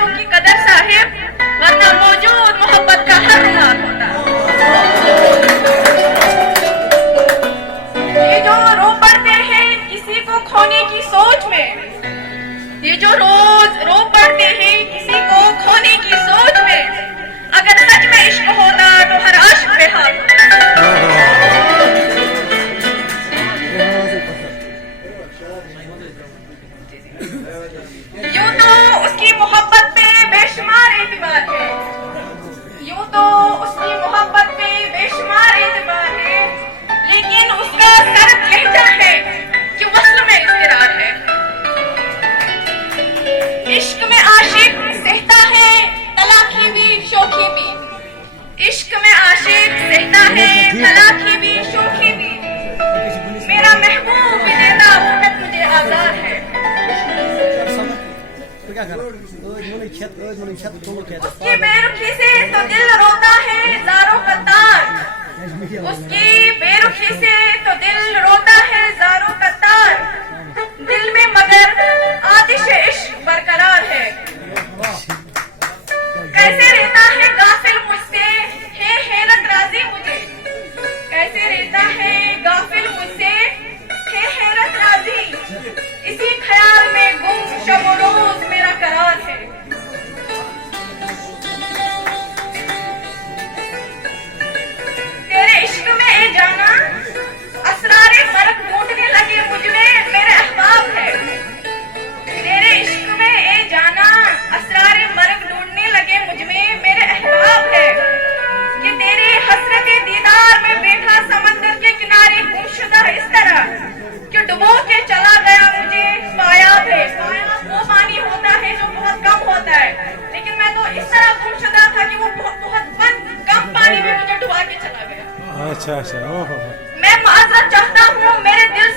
बातों की कदर साहिब, वरना मौजूद मोहब्बत का हर राज होता। ये जो रो पड़ते हैं किसी को खोने की सोच में, ये जो रोज रो पड़ते हैं किसी को खोने की सोच में, अगर सच में इश्क होता तो हर आशिक बेहाल होता। यूं तो उसकी मोहब्बत पे बेशुमार एतबार है, यूं तो उसकी मोहब्बत पे बेशुमार एतबार है, लेकिन उसका सर्द लहजा है कि वस्ल में इज़्तिरार है। इश्क में आशिक सहता है तलाखी भी शोखी भी, इश्क में आशिक सहता है तलाखी भी शोखी भी, मेरा महबूब भी देता वक्त मुझे आज़ार है। उसकी बेरुखी से तो दिल रोता है ज़ारों का तार, उसकी बेरुखी से तो दिल रोता है ज़ारों का तार, दिल में मगर आतिश इश्क बरकरार है। कैसे रहता है गाफिल मुझसे है हैरत राजी मुझे, कैसे रहता है गाफिल मुझसे है हैरत राजी, इसी ख्याल में गुम शब रोज मेरा करार है। तेरे इश्क में ए जाना असरारे फर्क ढूंढने लगे मुझमें मेरे अहबाब है, तेरे इश्क में ए जाना असरारे मर्ग ढूंढने लगे मुझमें मेरे अहबाब है, कि तेरे हसरत दीदार में बैठा समंदर के किनारे गुमशुदा इस तरह कि डुबो के चला गया मुझे फायाब है। फायाब वो पानी होता है जो बहुत कम होता है, लेकिन मैं तो इस तरह गुमशुदा था कि वो बहुत कम पानी में मुझे डुबा के चला गया। अच्छा अच्छा, ओहो। मैं माजरत चाहता हूँ मेरे दिल